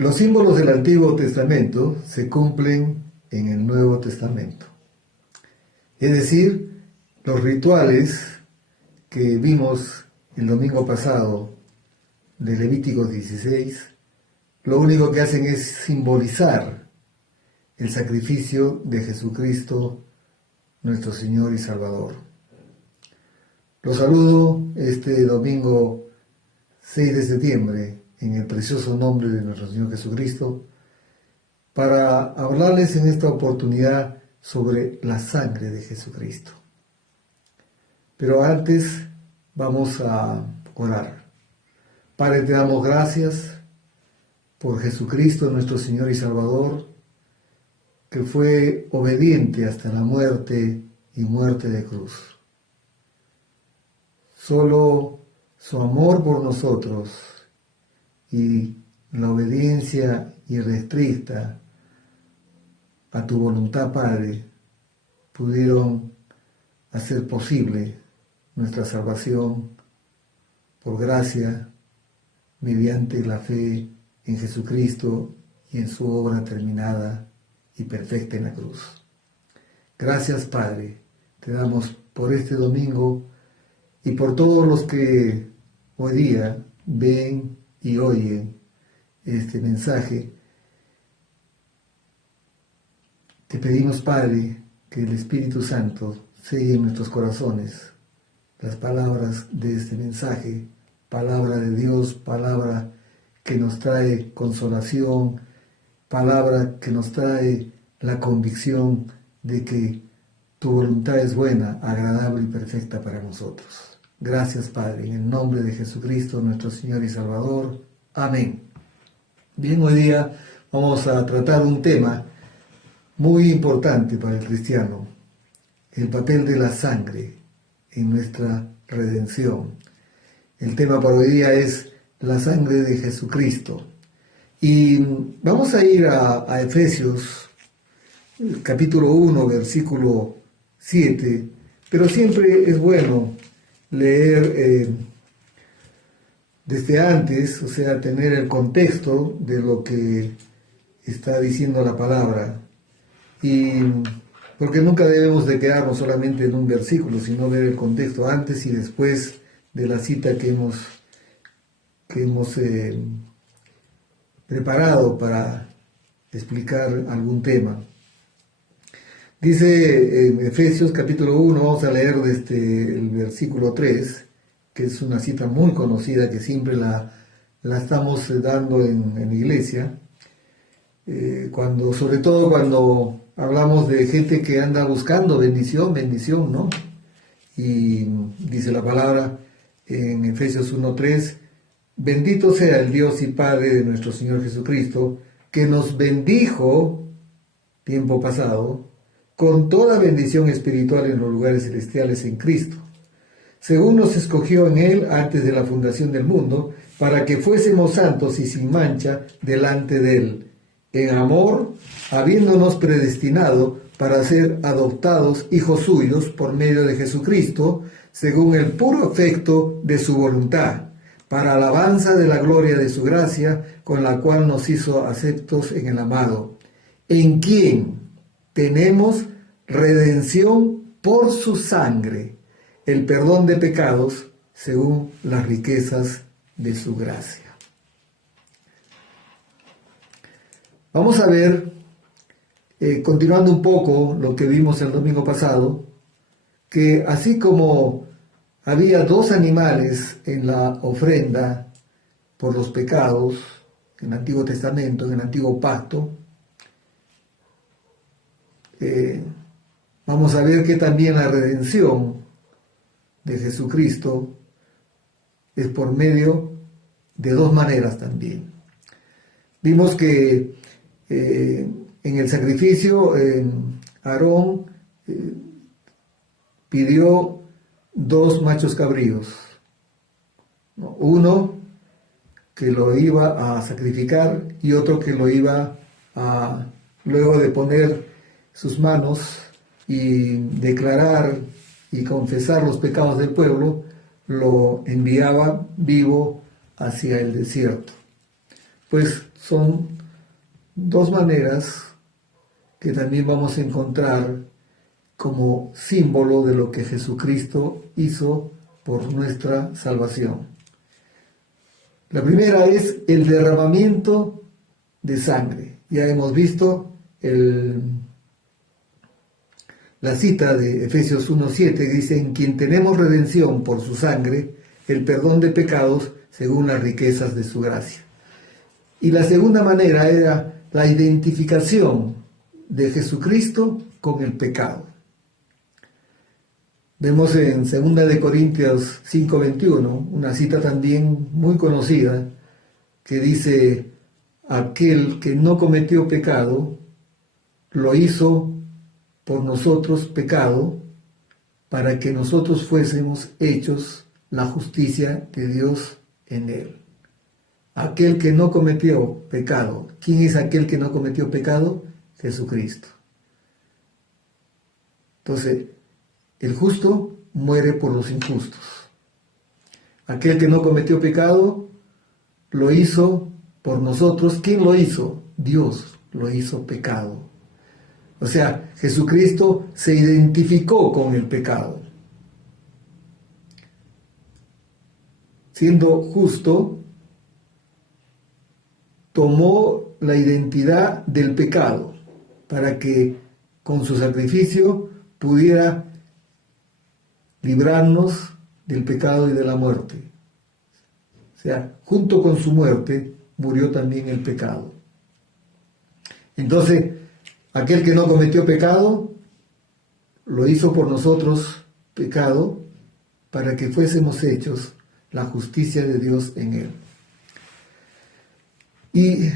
Los símbolos del Antiguo Testamento se cumplen en el Nuevo Testamento. Es decir, los rituales que vimos el domingo pasado de Levíticos 16, lo único que hacen es simbolizar el sacrificio de Jesucristo, nuestro Señor y Salvador. Los saludo este domingo 6 de septiembre en el precioso nombre de nuestro Señor Jesucristo para hablarles en esta oportunidad sobre la sangre de Jesucristo. Pero antes vamos a orar. Padre, te damos gracias por Jesucristo, nuestro Señor y Salvador, que fue obediente hasta la muerte y muerte de cruz. Solo su amor por nosotros y la obediencia irrestricta a tu voluntad, Padre, pudieron hacer posible nuestra salvación por gracia, mediante la fe en Jesucristo y en su obra terminada y perfecta en la cruz. Gracias, Padre, te damos por este domingo y por todos los que hoy día ven y oyen este mensaje. Te pedimos, Padre, que el Espíritu Santo selle en nuestros corazones las palabras de este mensaje, palabra de Dios, palabra que nos trae consolación, palabra que nos trae la convicción de que tu voluntad es buena, agradable y perfecta para nosotros. Gracias, Padre, en el nombre de Jesucristo, nuestro Señor y Salvador. Amén. Bien, hoy día vamos a tratar un tema muy importante para el cristiano, el papel de la sangre en nuestra redención. El tema para hoy día es la sangre de Jesucristo. Y vamos a ir a Efesios, capítulo 1, versículo 7, pero siempre es bueno leer desde antes, o sea, tener el contexto de lo que está diciendo la palabra. Y porque nunca debemos de quedarnos solamente en un versículo, sino ver el contexto antes y después de la cita que hemos preparado para explicar algún tema. Dice en Efesios capítulo 1, vamos a leer desde el versículo 3, que es una cita muy conocida que siempre la estamos dando en la iglesia, sobre todo cuando hablamos de gente que anda buscando bendición, ¿no? Y dice la palabra en Efesios 1:3, bendito sea el Dios y Padre de nuestro Señor Jesucristo, que nos bendijo, tiempo pasado, con toda bendición espiritual en los lugares celestiales en Cristo, según nos escogió en Él antes de la fundación del mundo, para que fuésemos santos y sin mancha delante de Él, en amor, habiéndonos predestinado para ser adoptados hijos suyos por medio de Jesucristo, según el puro afecto de su voluntad, para alabanza de la gloria de su gracia, con la cual nos hizo aceptos en el amado, en quien tenemos redención por su sangre, el perdón de pecados, según las riquezas de su gracia. Vamos a ver, continuando un poco lo que vimos el domingo pasado, que así como había dos animales en la ofrenda por los pecados, en el Antiguo Testamento, en el Antiguo Pacto, vamos a ver que también la redención de Jesucristo es por medio de dos maneras también. Vimos que en el sacrificio Aarón pidió dos machos cabríos, ¿no? Uno que lo iba a sacrificar y otro que lo iba a, luego de poner sus manos y declarar y confesar los pecados del pueblo, lo enviaba vivo hacia el desierto. Pues son dos maneras que también vamos a encontrar como símbolo de lo que Jesucristo hizo por nuestra salvación. La primera es el derramamiento de sangre. Ya hemos visto la cita de Efesios 1:7, que dice: en quien tenemos redención por su sangre, el perdón de pecados según las riquezas de su gracia. Y la segunda manera era la identificación de Jesucristo con el pecado. Vemos en 2 Corintios 5:21, una cita también muy conocida, que dice: aquel que no cometió pecado, lo hizo por nosotros pecado, para que nosotros fuésemos hechos la justicia de Dios en él. Aquel que no cometió pecado. ¿Quién es aquel que no cometió pecado? Jesucristo. Entonces, el justo muere por los injustos. Aquel que no cometió pecado lo hizo por nosotros. ¿Quién lo hizo? Dios lo hizo pecado. O sea, Jesucristo se identificó con el pecado. Siendo justo, tomó la identidad del pecado para que con su sacrificio pudiera librarnos del pecado y de la muerte. O sea, junto con su muerte murió también el pecado. Entonces, aquel que no cometió pecado, lo hizo por nosotros pecado, para que fuésemos hechos la justicia de Dios en él. Y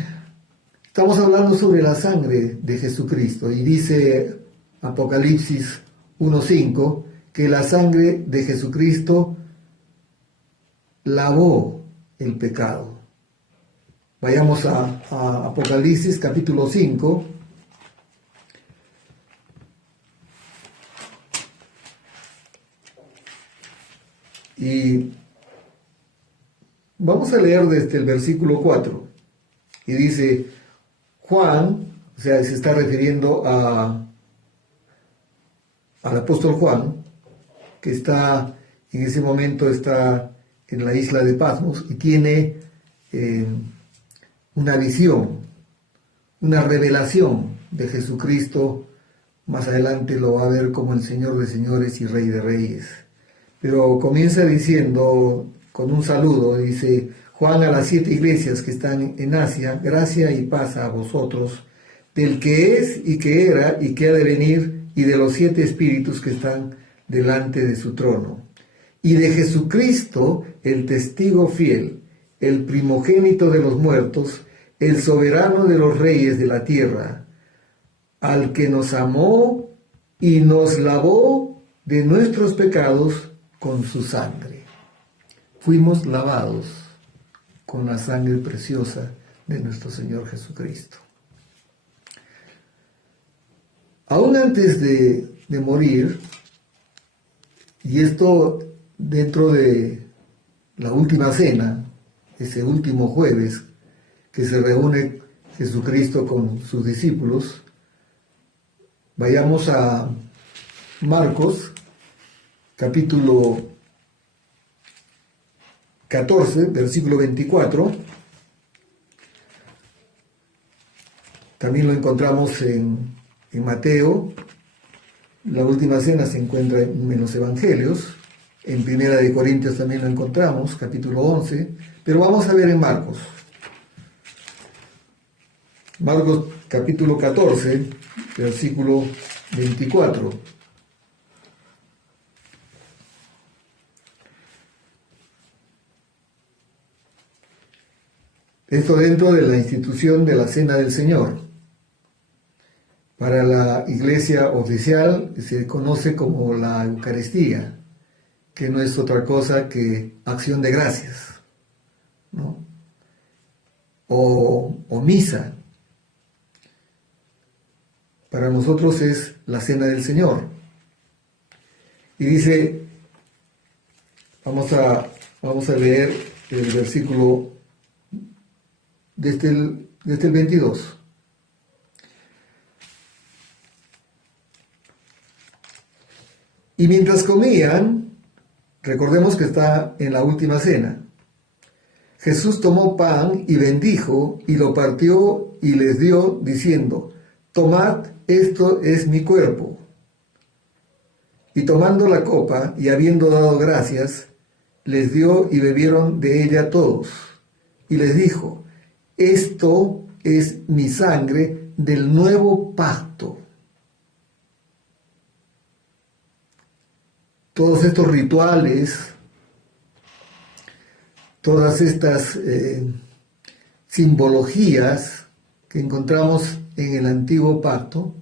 estamos hablando sobre la sangre de Jesucristo, y dice Apocalipsis 1:5 que la sangre de Jesucristo lavó el pecado. Vayamos a Apocalipsis capítulo 5. Y vamos a leer desde el versículo 4. Y dice: Juan, o sea, se está refiriendo al apóstol Juan, que está en ese momento está en la isla de Patmos y tiene una visión, una revelación de Jesucristo. Más adelante lo va a ver como el Señor de señores y Rey de reyes. Pero comienza diciendo, con un saludo, dice: Juan a las 7 iglesias que están en Asia, gracia y paz a vosotros, del que es y que era y que ha de venir, y de los 7 espíritus que están delante de su trono, y de Jesucristo, el testigo fiel, el primogénito de los muertos, el soberano de los reyes de la tierra, al que nos amó y nos lavó de nuestros pecados con su sangre. Fuimos lavados con la sangre preciosa de nuestro Señor Jesucristo. Aún antes de morir, y esto dentro de la última cena, ese último jueves, que se reúne Jesucristo con sus discípulos, vayamos a Marcos, capítulo 14, versículo 24. También lo encontramos en Mateo. La última cena se encuentra en los Evangelios. En Primera de Corintios también lo encontramos, capítulo 11. Pero vamos a ver en Marcos. Marcos capítulo 14, versículo 24. Esto dentro de la institución de la Cena del Señor. Para la iglesia oficial se conoce como la Eucaristía, que no es otra cosa que acción de gracias, ¿no? O misa. Para nosotros es la Cena del Señor. Y dice, vamos a leer el versículo desde el desde el 22. Y mientras comían, recordemos que está en la última cena, Jesús tomó pan y bendijo y lo partió y les dio, diciendo: tomad, esto es mi cuerpo. Y tomando la copa y habiendo dado gracias, les dio y bebieron de ella todos. Y les dijo: esto es mi sangre del nuevo pacto. Todos estos rituales, todas estas simbologías que encontramos en el antiguo pacto,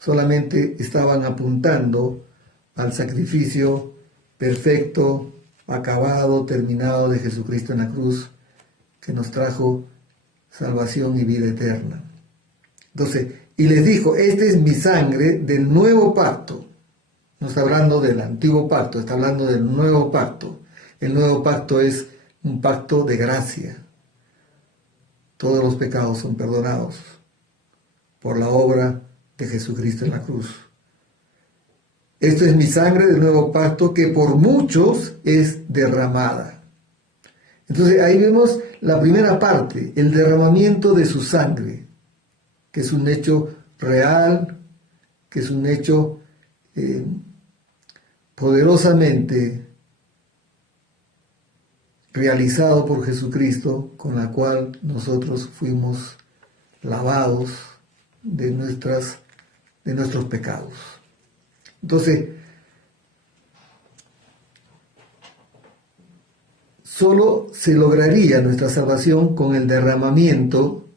solamente estaban apuntando al sacrificio perfecto, acabado, terminado de Jesucristo en la cruz, que nos trajo salvación y vida eterna. Entonces, y les dijo: esta es mi sangre del nuevo pacto. No está hablando del antiguo pacto, está hablando del nuevo pacto. El nuevo pacto es un pacto de gracia. Todos los pecados son perdonados por la obra de Jesucristo en la cruz. Esta es mi sangre del nuevo pacto, que por muchos es derramada. Entonces ahí vemos la primera parte, el derramamiento de su sangre, que es un hecho real, que es un hecho poderosamente realizado por Jesucristo, con la cual nosotros fuimos lavados de nuestros pecados. Entonces, solo se lograría nuestra salvación con el derramamiento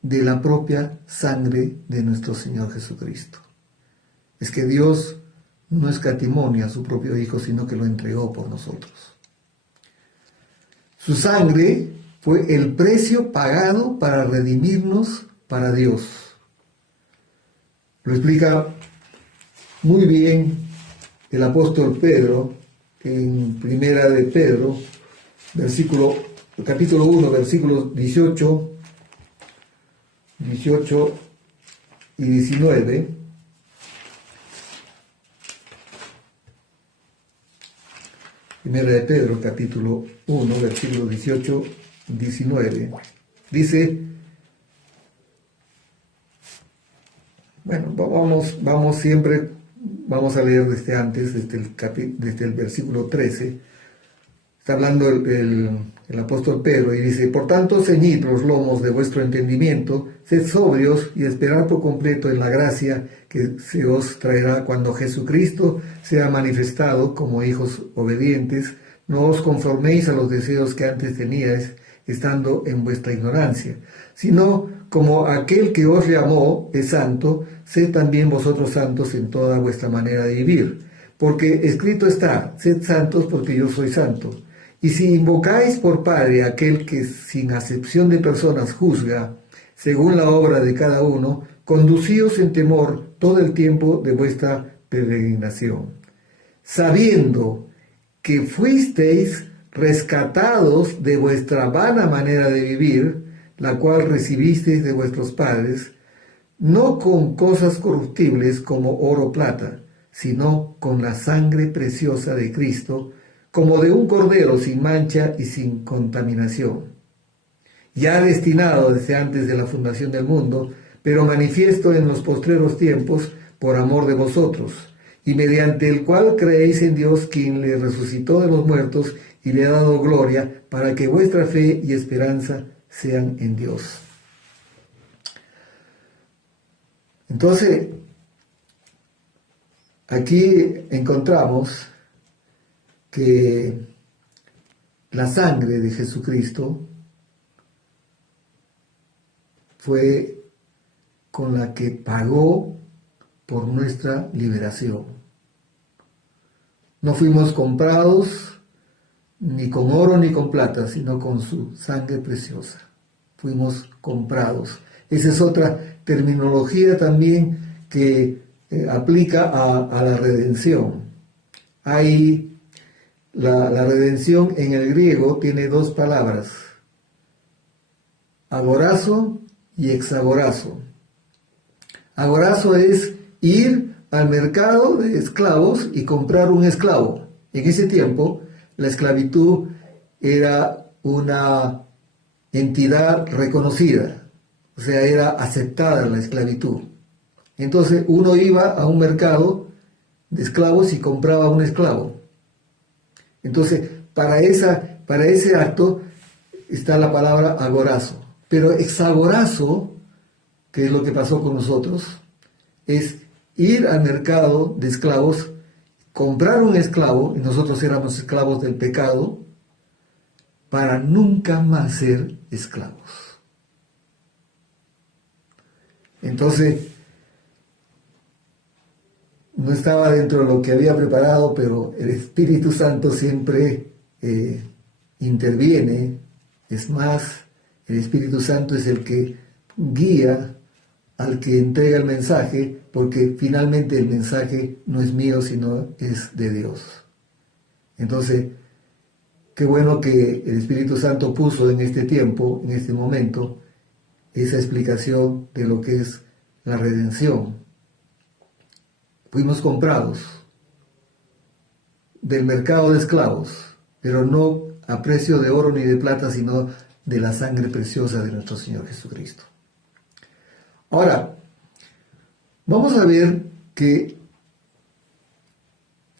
de la propia sangre de nuestro Señor Jesucristo. Es que Dios no escatimó a su propio Hijo, sino que lo entregó por nosotros. Su sangre fue el precio pagado para redimirnos para Dios. Lo explica muy bien el apóstol Pedro en Primera de Pedro, capítulo 1, versículos 18 y 19. Primera de Pedro, capítulo 1, versículos 18 y 19. Dice, bueno, vamos a leer desde antes, desde el versículo 13. Está hablando el apóstol Pedro y dice: por tanto, ceñid los lomos de vuestro entendimiento, sed sobrios y esperad por completo en la gracia que se os traerá cuando Jesucristo sea manifestado. Como hijos obedientes, no os conforméis a los deseos que antes teníais, estando en vuestra ignorancia, sino como aquel que os llamó es santo, sed también vosotros santos en toda vuestra manera de vivir. Porque escrito está: sed santos porque yo soy santo. Y si invocáis por Padre a aquel que sin acepción de personas juzga, según la obra de cada uno, conducíos en temor todo el tiempo de vuestra peregrinación, sabiendo que fuisteis rescatados de vuestra vana manera de vivir, la cual recibisteis de vuestros padres, no con cosas corruptibles como oro o plata, sino con la sangre preciosa de Cristo, como de un cordero sin mancha y sin contaminación, ya destinado desde antes de la fundación del mundo, pero manifiesto en los postreros tiempos por amor de vosotros, y mediante el cual creéis en Dios, quien le resucitó de los muertos y le ha dado gloria, para que vuestra fe y esperanza sean en Dios. Entonces, aquí encontramos que la sangre de Jesucristo fue con la que pagó por nuestra liberación. No fuimos comprados ni con oro ni con plata, sino con su sangre preciosa. Fuimos comprados. Esa es otra terminología también que aplica a la redención. La redención en el griego tiene dos palabras, agorazo y exagorazo. Agorazo es ir al mercado de esclavos y comprar un esclavo. En ese tiempo, la esclavitud era una entidad reconocida, o sea, era aceptada la esclavitud. Entonces uno iba a un mercado de esclavos y compraba un esclavo. Entonces, para ese acto está la palabra agorazo. Pero exagorazo, que es lo que pasó con nosotros, es ir al mercado de esclavos, comprar un esclavo, y nosotros éramos esclavos del pecado, para nunca más ser esclavos. Entonces, no estaba dentro de lo que había preparado, pero el Espíritu Santo siempre interviene. Es más, el Espíritu Santo es el que guía al que entrega el mensaje, porque finalmente el mensaje no es mío, sino es de Dios. Entonces, qué bueno que el Espíritu Santo puso en este tiempo, en este momento, esa explicación de lo que es la redención. Fuimos comprados del mercado de esclavos, pero no a precio de oro ni de plata, sino de la sangre preciosa de nuestro Señor Jesucristo. Ahora, vamos a ver que,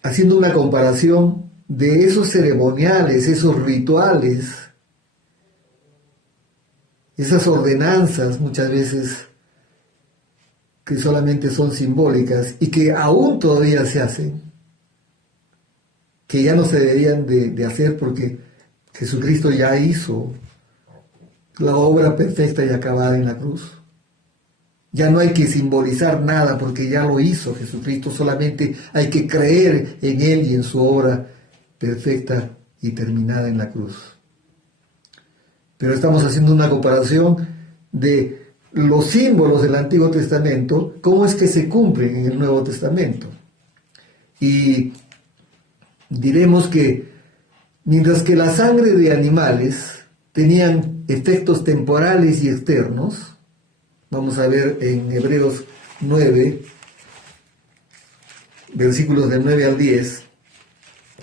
haciendo una comparación de esos ceremoniales, esos rituales, esas ordenanzas muchas veces que solamente son simbólicas y que aún todavía se hacen, que ya no se deberían de hacer porque Jesucristo ya hizo la obra perfecta y acabada en la cruz. Ya no hay que simbolizar nada porque ya lo hizo Jesucristo, solamente hay que creer en Él y en su obra perfecta y terminada en la cruz. Pero estamos haciendo una comparación de los símbolos del Antiguo Testamento, cómo es que se cumplen en el Nuevo Testamento. Y diremos que mientras que la sangre de animales tenían efectos temporales y externos, vamos a ver en Hebreos 9, versículos del 9 al 10,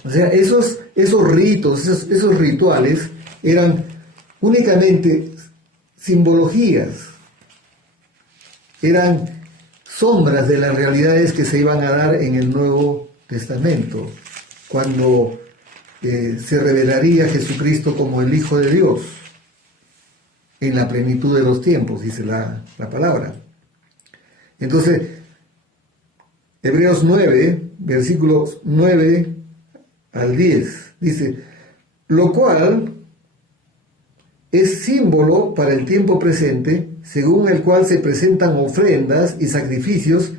o sea, esos ritos, esos rituales eran únicamente simbologías, eran sombras de las realidades que se iban a dar en el Nuevo Testamento, cuando se revelaría Jesucristo como el Hijo de Dios, en la plenitud de los tiempos, dice la palabra. Entonces, Hebreos 9, versículos 9 al 10, dice, lo cual es símbolo para el tiempo presente, según el cual se presentan ofrendas y sacrificios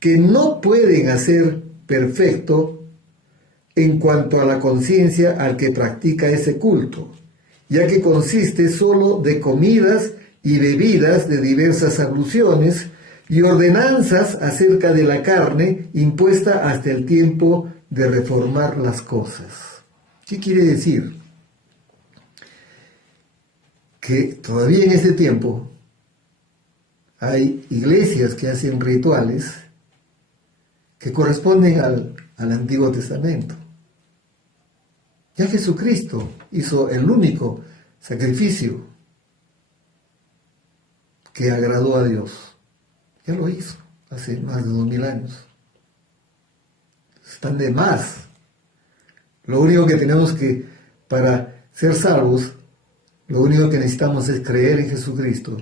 que no pueden hacer perfecto en cuanto a la conciencia al que practica ese culto, ya que consiste solo de comidas y bebidas de diversas abluciones y ordenanzas acerca de la carne impuesta hasta el tiempo de reformar las cosas. ¿Qué quiere decir? Que todavía en este tiempo hay iglesias que hacen rituales que corresponden al Antiguo Testamento. Ya Jesucristo hizo el único sacrificio que agradó a Dios. Ya lo hizo hace más de 2000 años. Están de más. Lo único que tenemos que, para ser salvos, lo único que necesitamos es creer en Jesucristo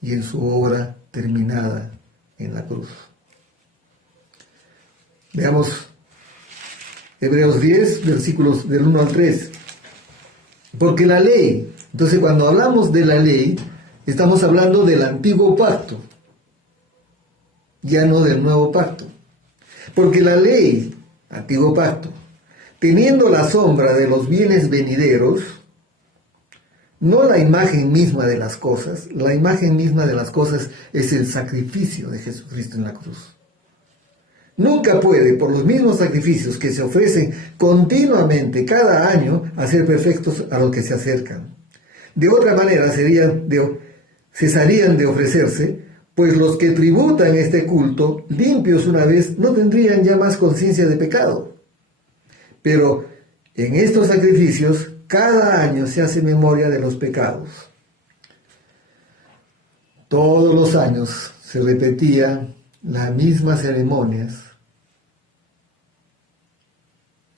y en su obra terminada en la cruz. Veamos Hebreos 10, versículos del 1 al 3. Porque la ley, entonces cuando hablamos de la ley, estamos hablando del antiguo pacto, ya no del nuevo pacto. Porque la ley, antiguo pacto, teniendo la sombra de los bienes venideros, no la imagen misma de las cosas, la imagen misma de las cosas es el sacrificio de Jesucristo en la cruz. Nunca puede, por los mismos sacrificios que se ofrecen continuamente cada año, hacer perfectos a los que se acercan. De otra manera, cesarían de ofrecerse, pues los que tributan este culto, limpios una vez, no tendrían ya más conciencia de pecado. Pero en estos sacrificios, cada año se hace memoria de los pecados. Todos los años se repetían las mismas ceremonias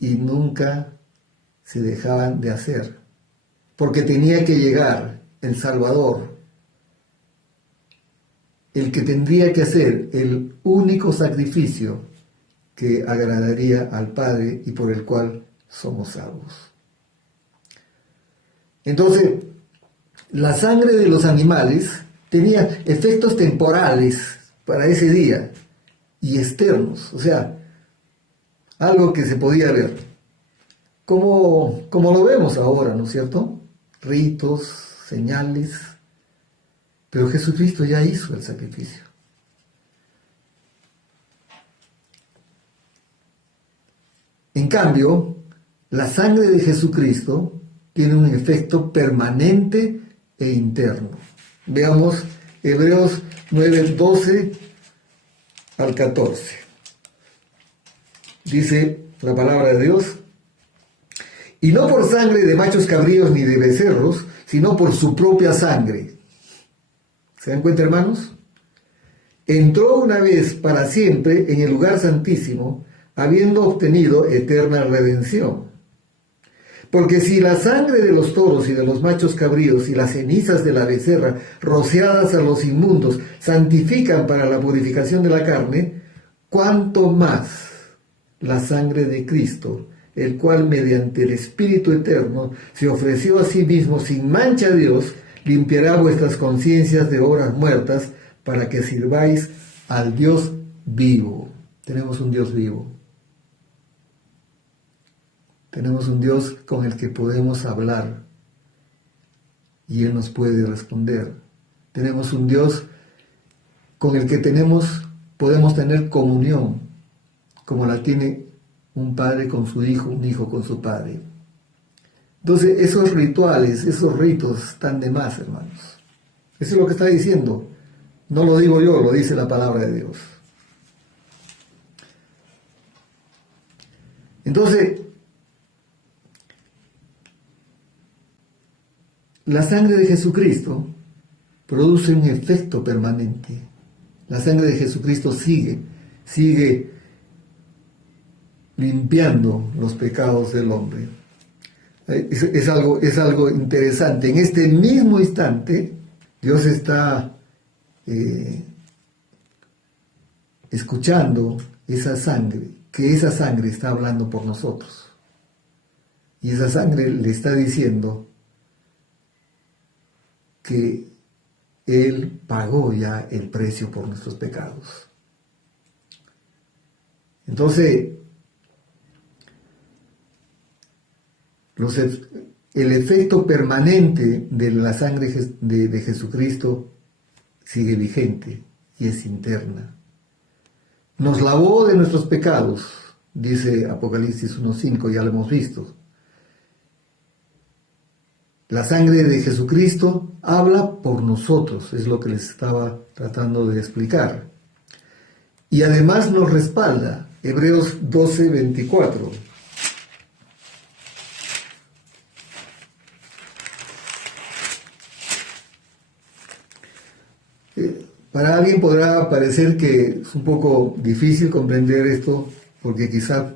y nunca se dejaban de hacer, porque tenía que llegar el Salvador, el que tendría que hacer el único sacrificio que agradaría al Padre y por el cual somos salvos. Entonces, la sangre de los animales tenía efectos temporales para ese día y externos, o sea, algo que se podía ver, como lo vemos ahora, ¿no es cierto? Ritos, señales, pero Jesucristo ya hizo el sacrificio. En cambio, la sangre de Jesucristo tiene un efecto permanente e interno. Veamos Hebreos 9, 12 al 14. Dice la palabra de Dios: y no por sangre de machos cabríos ni de becerros, sino por su propia sangre. ¿Se dan cuenta, hermanos? Entró una vez para siempre en el lugar santísimo, habiendo obtenido eterna redención. Porque si la sangre de los toros y de los machos cabríos y las cenizas de la becerra, rociadas a los inmundos, santifican para la purificación de la carne, ¿cuánto más la sangre de Cristo, el cual mediante el Espíritu Eterno se ofreció a sí mismo sin mancha a Dios, limpiará vuestras conciencias de obras muertas para que sirváis al Dios vivo? Tenemos un Dios vivo. Tenemos un Dios con el que podemos hablar y Él nos puede responder. Tenemos un Dios con el que podemos tener comunión, como la tiene un padre con su hijo, un hijo con su padre. Entonces, esos rituales, esos ritos están de más, hermanos. Eso es lo que está diciendo. No lo digo yo, lo dice la palabra de Dios. Entonces, la sangre de Jesucristo produce un efecto permanente. La sangre de Jesucristo sigue limpiando los pecados del hombre. Es algo interesante. En este mismo instante, Dios está escuchando esa sangre, que esa sangre está hablando por nosotros. Y esa sangre le está diciendo que Él pagó ya el precio por nuestros pecados. Entonces, el efecto permanente de la sangre de Jesucristo sigue vigente y es interna. Nos lavó de nuestros pecados, dice Apocalipsis 1:5, ya lo hemos visto. La sangre de Jesucristo habla por nosotros, es lo que les estaba tratando de explicar. Y además nos respalda, Hebreos 12:24. Para alguien podrá parecer que es un poco difícil comprender esto, porque quizá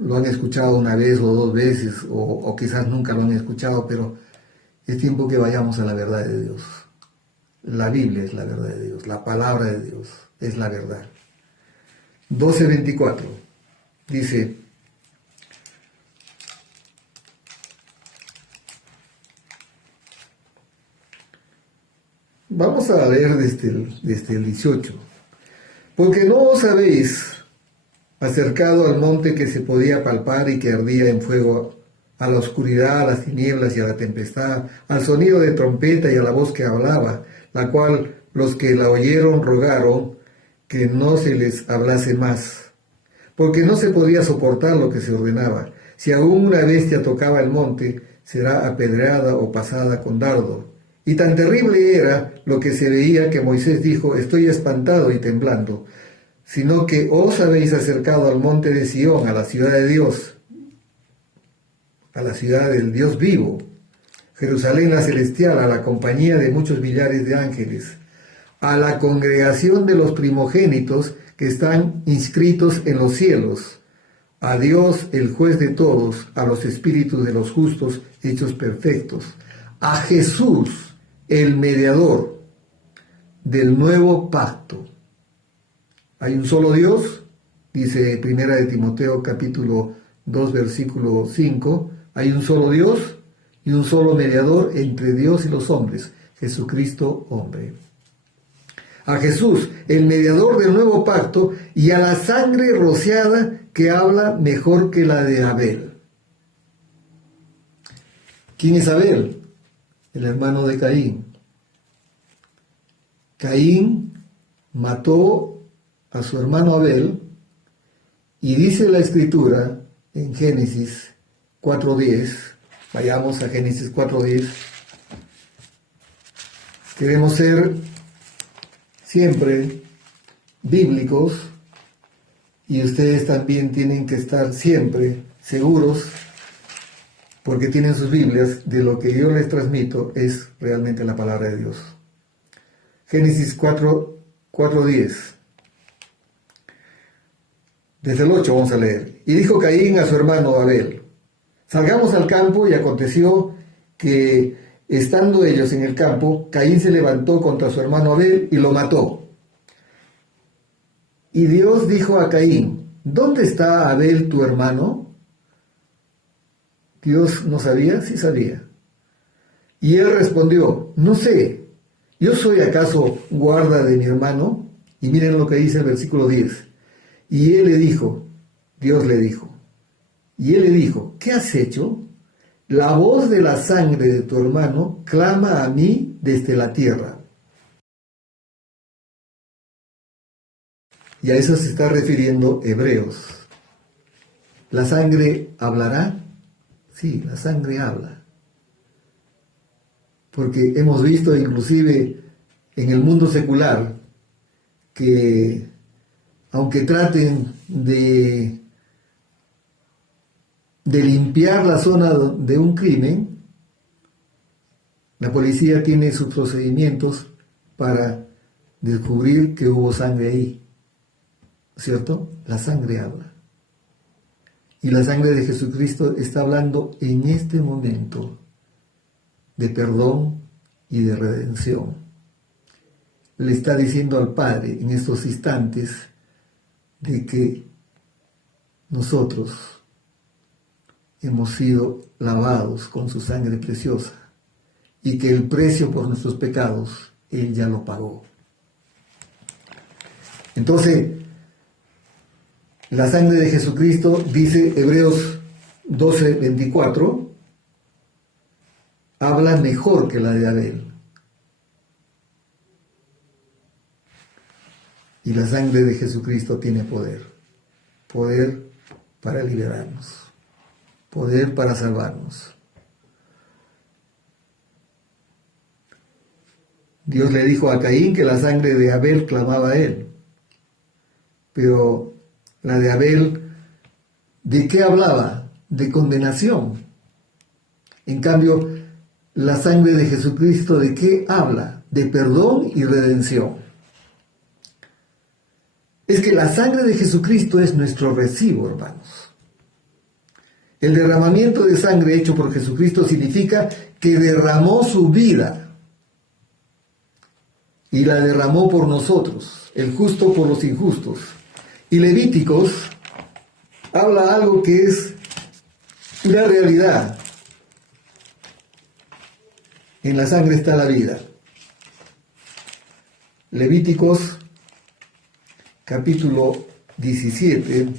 lo han escuchado una vez o dos veces, o quizás nunca lo han escuchado, pero es tiempo que vayamos a la verdad de Dios. La Biblia es la verdad de Dios, la palabra de Dios es la verdad. 12:24 dice: vamos a leer desde el 18. Porque no os habéis acercado al monte que se podía palpar y que ardía en fuego, a la oscuridad, a las tinieblas y a la tempestad, al sonido de trompeta y a la voz que hablaba, la cual los que la oyeron rogaron que no se les hablase más, porque no se podía soportar lo que se ordenaba. Si aún una bestia tocaba el monte, será apedreada o pasada con dardo. Y tan terrible era lo que se veía que Moisés dijo: estoy espantado y temblando, sino que os habéis acercado al monte de Sión, a la ciudad de Dios, a la ciudad del Dios vivo, Jerusalén la celestial, a la compañía de muchos millares de ángeles, a la congregación de los primogénitos que están inscritos en los cielos, a Dios el juez de todos, a los espíritus de los justos hechos perfectos, a Jesús el mediador del nuevo pacto. Hay un solo Dios, dice Primera de Timoteo capítulo 2 versículo 5, hay un solo Dios y un solo mediador entre Dios y los hombres, Jesucristo hombre. A Jesús, el mediador del nuevo pacto, y a la sangre rociada que habla mejor que la de Abel. ¿Quién es Abel? El hermano de Caín. Caín mató a su hermano Abel y dice la Escritura en Génesis 4:10, vayamos a Génesis 4:10, queremos ser siempre bíblicos y ustedes también tienen que estar siempre seguros, porque tienen sus Biblias, de lo que yo les transmito es realmente la palabra de Dios. Génesis 4:10. Desde el 8 vamos a leer. Y dijo Caín a su hermano Abel: salgamos al campo. Y aconteció que, estando ellos en el campo, Caín se levantó contra su hermano Abel y lo mató. Y Dios dijo a Caín: ¿dónde está Abel tu hermano? Dios no sabía, sí sabía. Y él respondió: no sé, ¿yo soy acaso guarda de mi hermano? Y miren lo que dice el versículo 10. Y él le dijo, Dios le dijo, y él le dijo: ¿qué has hecho? La voz de la sangre de tu hermano clama a mí desde la tierra. Y a eso se está refiriendo Hebreos. ¿La sangre hablará? Sí, la sangre habla. Porque hemos visto inclusive en el mundo secular que, aunque traten de limpiar la zona de un crimen, la policía tiene sus procedimientos para descubrir que hubo sangre ahí, ¿cierto? La sangre habla. Y la sangre de Jesucristo está hablando en este momento de perdón y de redención. Le está diciendo al Padre en estos instantes de que nosotros hemos sido lavados con su sangre preciosa y que el precio por nuestros pecados Él ya lo pagó. Entonces, la sangre de Jesucristo, dice Hebreos 12:24, habla mejor que la de Abel. Y la sangre de Jesucristo tiene poder. Poder para liberarnos. Poder para salvarnos. Dios le dijo a Caín que la sangre de Abel clamaba a él. Pero la de Abel, ¿de qué hablaba? De condenación. En cambio, la sangre de Jesucristo, ¿de qué habla? De perdón y redención. Es que la sangre de Jesucristo es nuestro recibo, hermanos. El derramamiento de sangre hecho por Jesucristo significa que derramó su vida y la derramó por nosotros, el justo por los injustos. Y Levíticos habla algo que es una realidad. En la sangre está la vida. Levíticos capítulo 17,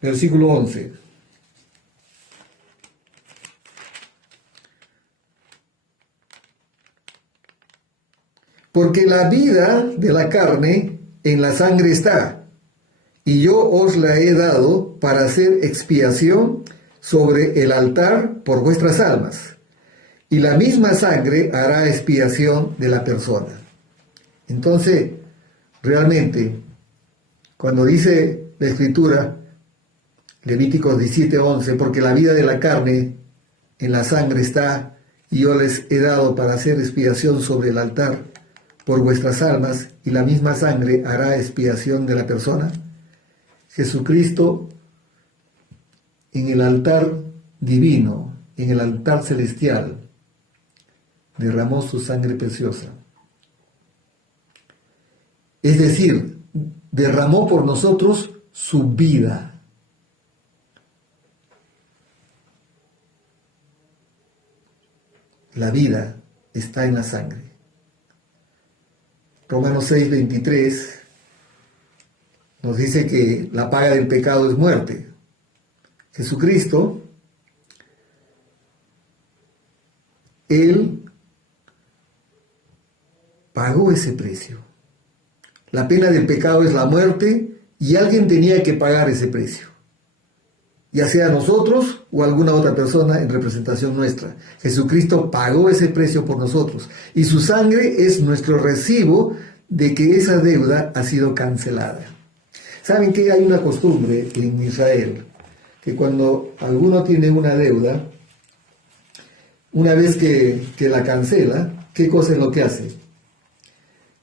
versículo 11. Porque la vida de la carne en la sangre está, y yo os la he dado para hacer expiación sobre el altar por vuestras almas, y la misma sangre hará expiación de la persona. Entonces, realmente, cuando dice la Escritura, Levíticos 17:11, porque la vida de la carne en la sangre está, y yo les he dado para hacer expiación sobre el altar por vuestras almas, y la misma sangre hará expiación de la persona. Jesucristo en el altar divino, en el altar celestial, derramó su sangre preciosa. Es decir, derramó por nosotros su vida. La vida está en la sangre. Romanos 6:23 nos dice que la paga del pecado es muerte. Jesucristo, Él pagó ese precio. La pena del pecado es la muerte y alguien tenía que pagar ese precio, ya sea nosotros o alguna otra persona en representación nuestra. Jesucristo pagó ese precio por nosotros y su sangre es nuestro recibo de que esa deuda ha sido cancelada. ¿Saben que hay una costumbre en Israel? Que cuando alguno tiene una deuda, una vez que la cancela, ¿qué cosa es lo que hace?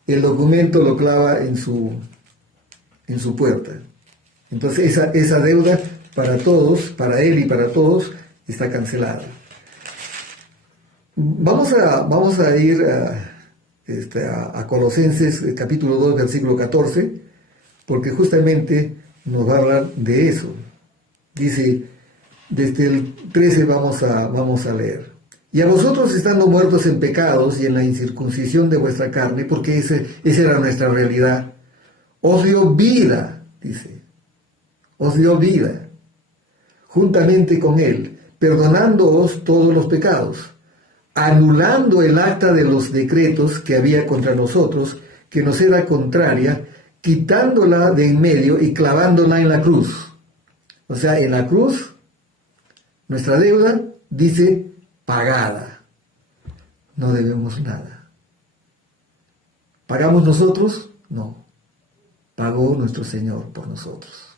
El documento lo clava en su puerta. Entonces esa deuda para todos, para él y para todos, está cancelada. Vamos a ir a Colosenses capítulo 2, versículo 14, porque justamente nos va a hablar de eso. Dice, desde el 13 vamos a leer. Y a vosotros, estando muertos en pecados y en la incircuncisión de vuestra carne, porque esa era nuestra realidad, os dio vida, dice, os dio vida, juntamente con Él, perdonándoos todos los pecados, anulando el acta de los decretos que había contra nosotros, que nos era contraria, quitándola de en medio y clavándola en la cruz. O sea, en la cruz, nuestra deuda dice pagada. No debemos nada. ¿Pagamos nosotros? No. Pagó nuestro Señor por nosotros.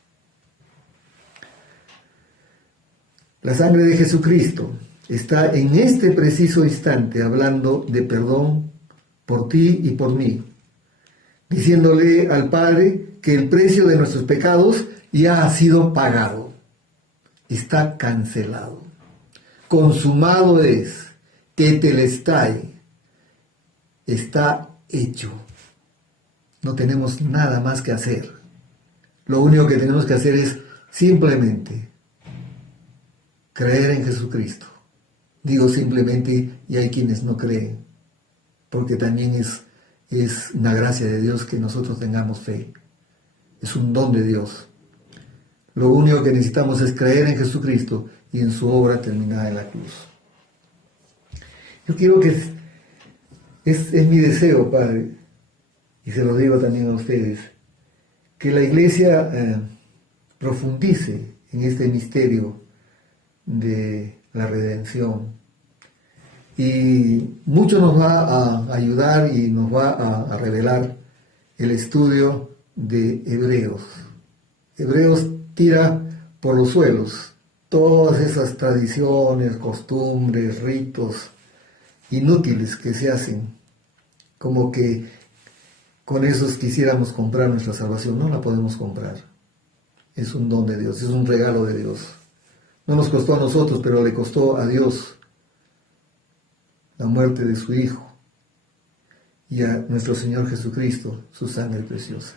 La sangre de Jesucristo está en este preciso instante hablando de perdón por ti y por mí, diciéndole al Padre que el precio de nuestros pecados ya ha sido pagado, está cancelado, consumado es, tetelestai, está hecho. No tenemos nada más que hacer. Lo único que tenemos que hacer es simplemente creer en Jesucristo. Digo simplemente, y hay quienes no creen, porque también es una gracia de Dios que nosotros tengamos fe. Es un don de Dios. Lo único que necesitamos es creer en Jesucristo y en su obra terminada en la cruz. Yo quiero que es mi deseo, Padre, y se lo digo también a ustedes, que la Iglesia profundice en este misterio de la redención. Y mucho nos va a ayudar y nos va a revelar el estudio de Hebreos. Hebreos tira por los suelos todas esas tradiciones, costumbres, ritos inútiles que se hacen, como que con esos quisiéramos comprar nuestra salvación. No la podemos comprar. Es un don de Dios, es un regalo de Dios. No nos costó a nosotros, pero le costó a Dios la muerte de su Hijo y a nuestro Señor Jesucristo su sangre preciosa.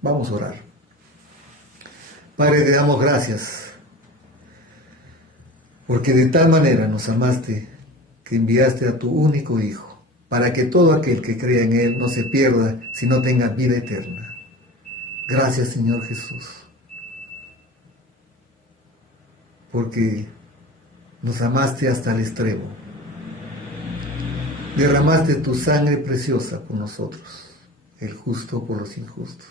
Vamos a orar. Padre, te damos gracias porque de tal manera nos amaste que enviaste a tu único Hijo para que todo aquel que crea en Él no se pierda, sino tenga vida eterna. Gracias, Señor Jesús, porque nos amaste hasta el extremo. Derramaste tu sangre preciosa por nosotros, el justo por los injustos.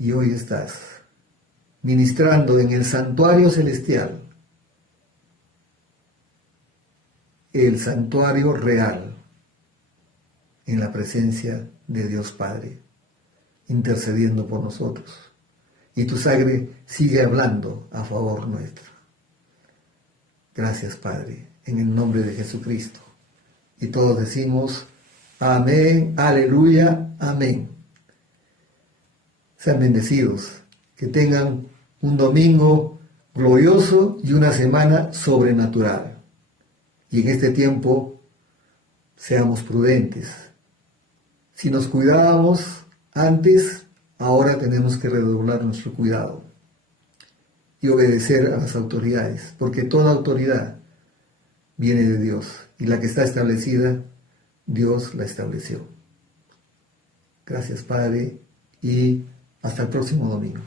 y hoy estás ministrando en el santuario celestial, el santuario real, en la presencia de Dios Padre, intercediendo por nosotros. Y tu sangre sigue hablando a favor nuestro. Gracias, Padre, en el nombre de Jesucristo. Y todos decimos, amén, aleluya, amén. Sean bendecidos, que tengan un domingo glorioso y una semana sobrenatural. Y en este tiempo, seamos prudentes. Si nos cuidábamos antes, ahora tenemos que redoblar nuestro cuidado y obedecer a las autoridades, porque toda autoridad viene de Dios, y la que está establecida, Dios la estableció. Gracias, Padre, y hasta el próximo domingo.